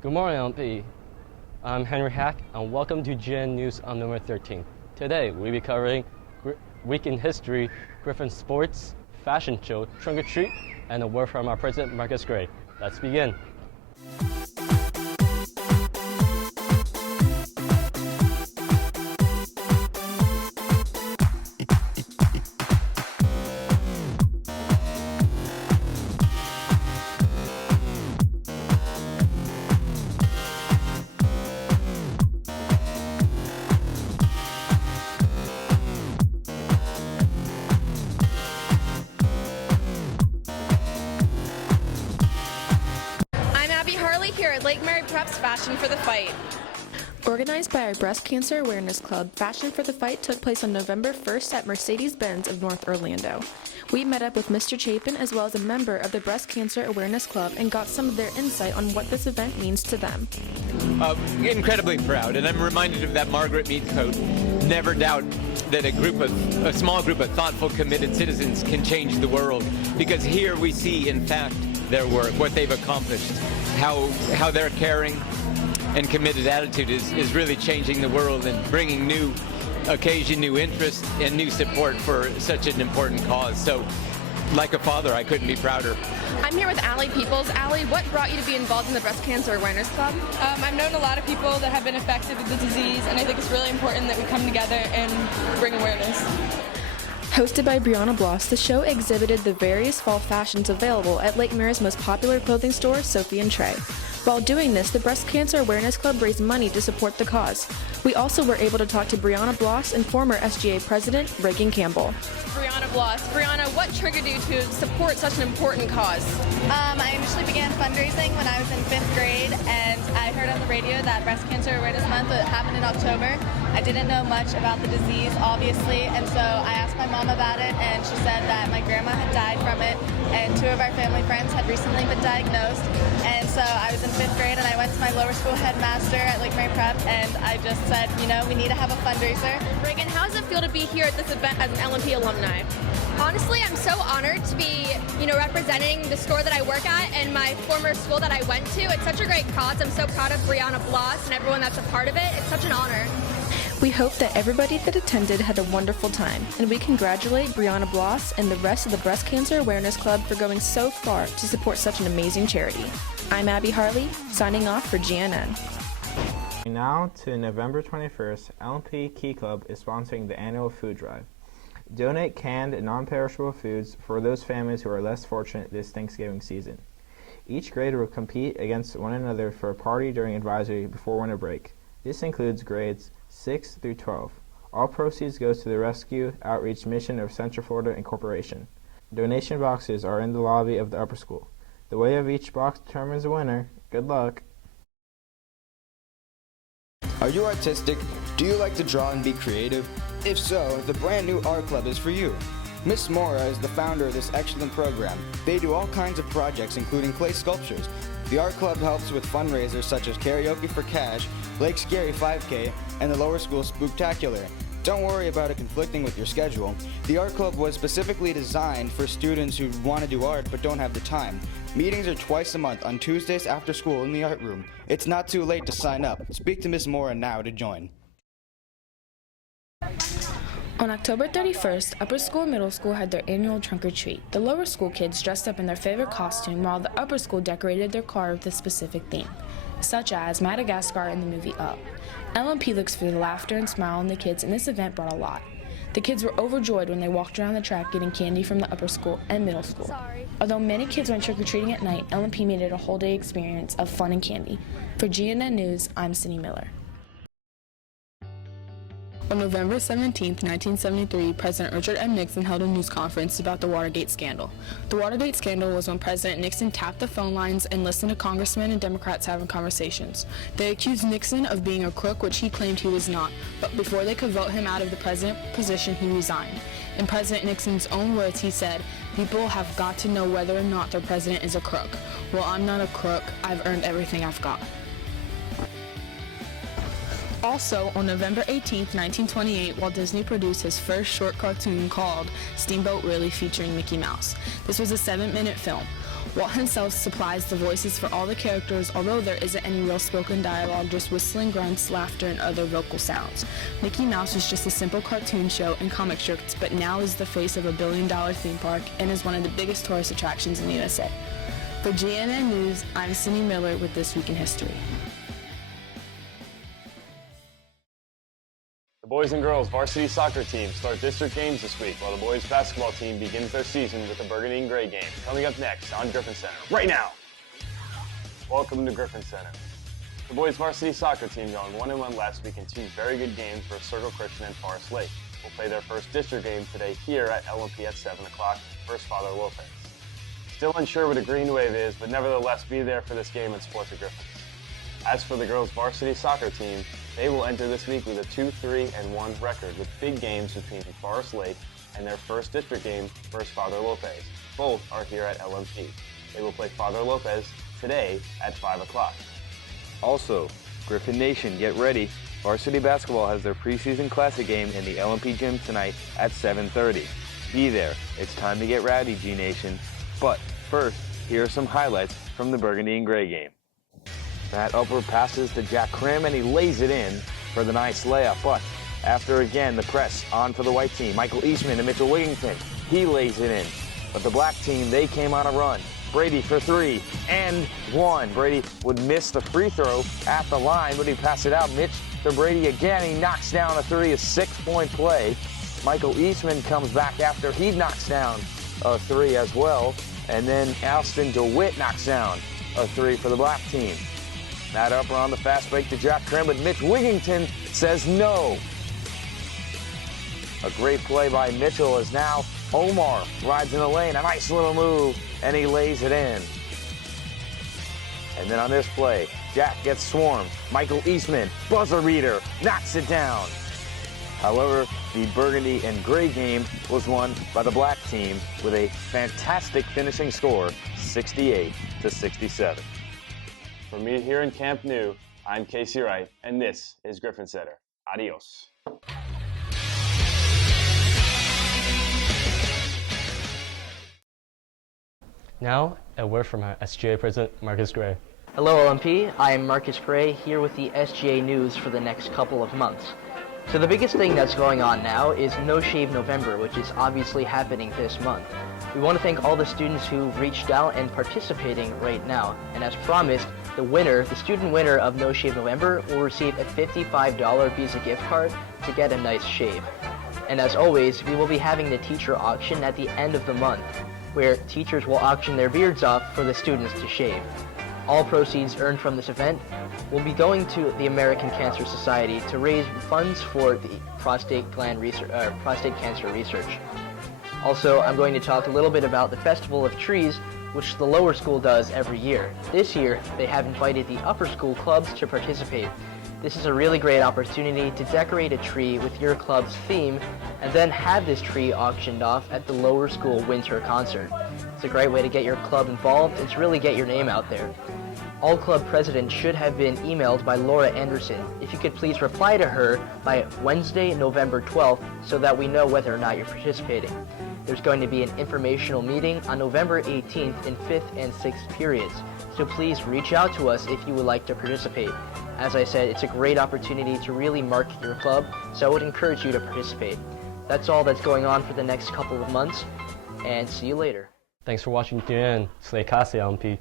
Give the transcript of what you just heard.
Good morning, LP. I'm Henry Hack, and welcome to GNN News on November 13th. Today, we'll be covering Week in History, Griffin Sports, Fashion Show, Trunk or Treat, and a word from our President, Marcus Gray. Let's begin. Here at Lake Mary Prep's Fashion for the Fight. Organized by our Breast Cancer Awareness Club, Fashion for the Fight took place on November 1st at Mercedes-Benz of North Orlando. We met up with Mr. Chapin as well as a member of the Breast Cancer Awareness Club and got some of their insight on what this event means to them. Incredibly proud, and I'm reminded of that Margaret Mead quote, never doubt that a small group of thoughtful, committed citizens can change the world, because here we see, in fact, their work, what they've accomplished, how their caring and committed attitude is really changing the world and bringing new occasion, new interest, and new support for such an important cause. So, like a father, I couldn't be prouder. I'm here with Allie Peoples. Allie, what brought you to be involved in the Breast Cancer Awareness Club? I've known a lot of people that have been affected with the disease, and I think it's really important that we come together and bring awareness. Hosted by Brianna Bloss, the show exhibited the various fall fashions available at Lake Mary's most popular clothing store, Sophie and Trey. While doing this, the Breast Cancer Awareness Club raised money to support the cause. We also were able to talk to Brianna Bloss and former SGA President Reagan Campbell. Brianna Bloss. Brianna, what triggered you to support such an important cause? I initially began fundraising when I was in 5th grade, and I heard on the radio that Breast Cancer Awareness Month would happen in October. I didn't know much about the disease, obviously, and so I asked my mom about it, and she said that my grandma had died from it, and 2 of our family friends had recently been diagnosed. And so I was in 5th grade, and I went to my lower school headmaster at Lake Mary Prep, and I just said, we need to have a fundraiser. Reagan, how does it feel to be here at this event as an LMP alumni? Honestly, I'm so honored to be, representing the store that I work at and my former school that I went to. It's such a great cause. I'm so proud of Brianna Bloss and everyone that's a part of it. It's such an honor. We hope that everybody that attended had a wonderful time, and we congratulate Brianna Bloss and the rest of the Breast Cancer Awareness Club for going so far to support such an amazing charity. I'm Abby Harley, signing off for GNN. Now to November 21st, LMP Key Club is sponsoring the annual food drive. Donate canned and non-perishable foods for those families who are less fortunate this Thanksgiving season. Each grade will compete against one another for a party during advisory before winter break. This includes grades 6 through 12. All proceeds goes to the Rescue Outreach Mission of Central Florida Incorporation. Donation boxes are in the lobby of the upper school. The weight of each box determines the winner. Good luck. Are you artistic? Do you like to draw and be creative? If so, the brand new art club is for you. Miss Mora is the founder of this excellent program. They do all kinds of projects, including clay sculptures. The art club helps with fundraisers such as Karaoke for Cash, Lake Scary 5K, and the lower school Spooktacular. Don't worry about it conflicting with your schedule. The art club was specifically designed for students who want to do art but don't have the time. Meetings are twice a month on Tuesdays after school in the art room. It's not too late to sign up. Speak to Miss Mora now to join. On October 31st, upper school and middle school had their annual trunk or treat. The lower school kids dressed up in their favorite costume, while the upper school decorated their car with a specific theme, such as Madagascar in the movie Up. LMP looks for the laughter and smile in the kids, and this event brought a lot. The kids were overjoyed when they walked around the track getting candy from the upper school and middle school. Although many kids went trick-or-treating at night, LMP made it a whole day experience of fun and candy. For GNN News, I'm Cindy Miller. On November 17, 1973, President Richard M. Nixon held a news conference about the Watergate scandal. The Watergate scandal was when President Nixon tapped the phone lines and listened to congressmen and Democrats having conversations. They accused Nixon of being a crook, which he claimed he was not, but before they could vote him out of the president position, he resigned. In President Nixon's own words, he said, "People have got to know whether or not their president is a crook. Well, I'm not a crook. I've earned everything I've got." Also, on November 18, 1928, Walt Disney produced his first short cartoon called Steamboat Willie featuring Mickey Mouse. This was a 7-minute film. Walt himself supplies the voices for all the characters, although there isn't any real spoken dialogue, just whistling, grunts, laughter, and other vocal sounds. Mickey Mouse was just a simple cartoon show and comic strips, but now is the face of a billion-dollar theme park and is one of the biggest tourist attractions in the USA. For GNN News, I'm Cindy Miller with This Week in History. The boys and girls varsity soccer teams start district games this week, while the boys basketball team begins their season with the Burgundy and Gray game. Coming up next on Griffin Center, right now. Welcome to Griffin Center. The boys varsity soccer team gone 1-1 last week in two very good games for Circle Christian and Forest Lake. Will play their first district game today here at LMP at 7 o'clock versus Father Lopez. Still unsure what a green wave is, but nevertheless be there for this game and support the Griffins. As for the girls varsity soccer team, they will enter this week with a 2-3-1 record with big games between Forest Lake and their first district game versus Father Lopez. Both are here at LMP. They will play Father Lopez today at 5 o'clock. Also, Griffin Nation, get ready. Varsity basketball has their preseason classic game in the LMP gym tonight at 7:30. Be there. It's time to get rowdy, G Nation. But first, here are some highlights from the Burgundy and Gray game. That upward passes to Jack Krim, and he lays it in for the nice layup. But after again the press on for the white team, Michael Eastman and Mitchell Wigington, he lays it in. But the black team, they came on a run. Brady for 3 and 1. Brady would miss the free throw at the line, but he passed it out. Mitch to Brady again. He knocks down a 3, a 6-point play. Michael Eastman comes back after he knocks down a 3 as well. And then Alston DeWitt knocks down a 3 for the black team. That upper on the fast break to Jack Krim, but Mitch Wigington says no. A great play by Mitchell as now Omar rides in the lane. A nice little move, and he lays it in. And then on this play, Jack gets swarmed. Michael Eastman, buzzer beater, knocks it down. However, the Burgundy and Gray game was won by the black team with a fantastic finishing score, 68-67. From me here in Camp Nou, I'm Casey Wright, and this is Griffin Center. Adios. Now, a word from our SGA President, Marcus Gray. Hello LMP, I am Marcus Gray here with the SGA News for the next couple of months. So the biggest thing that's going on now is No Shave November, which is obviously happening this month. We want to thank all the students who reached out and participating right now. And as promised, the student winner of No Shave November will receive a $55 Visa gift card to get a nice shave. And as always, we will be having the teacher auction at the end of the month, where teachers will auction their beards off for the students to shave. All proceeds earned from this event will be going to the American Cancer Society to raise funds for the prostate cancer research. Also, I'm going to talk a little bit about the Festival of Trees, which the lower school does every year. This year, they have invited the upper school clubs to participate. This is a really great opportunity to decorate a tree with your club's theme and then have this tree auctioned off at the lower school winter concert. It's a great way to get your club involved and to really get your name out there. All club presidents should have been emailed by Laura Anderson. If you could please reply to her by Wednesday, November 12th, so that we know whether or not you're participating. There's going to be an informational meeting on November 18th in 5th and 6th periods, so please reach out to us if you would like to participate. As I said, it's a great opportunity to really market your club, so I would encourage you to participate. That's all that's going on for the next couple of months, and see you later. Thanks for watching GNN. Slay Kasi LMP.